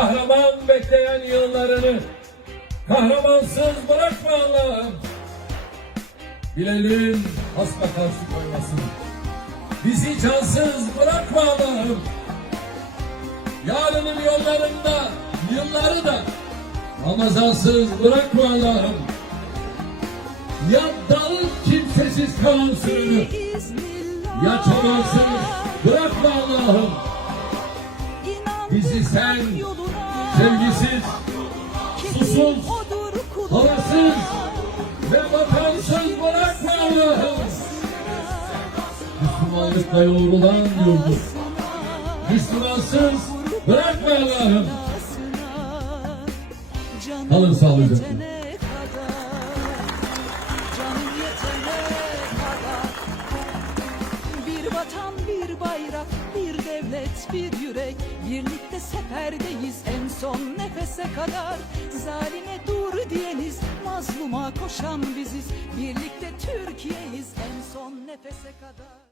kahraman bekleyen yıllarını kahramansız bırakma Allah'ım. Bilelim asla karşı koymasın. Bizi cansız bırakma Allah'ım. Yarının yollarında yılları da Ramazansız bırakma Allah'ım. Ya dalın kimsesiz kalan sürünü ya Allah'ım. Bizi sen sevgisiz, susuz, havasız ve vatansız bırakma Allah'ım. Müslümanlıkla yoğrulan yurdu. Müslümansız bırakma Allah'ım. Kalın sağlıcakla. Vatan, bir bayrak, devlet, bir yürek Birlikte seferdeyiz. En son nefese kadar Zalime dur diyeniz, mazluma koşan biziz Birlikte Türkiye'yiz. En son nefese kadar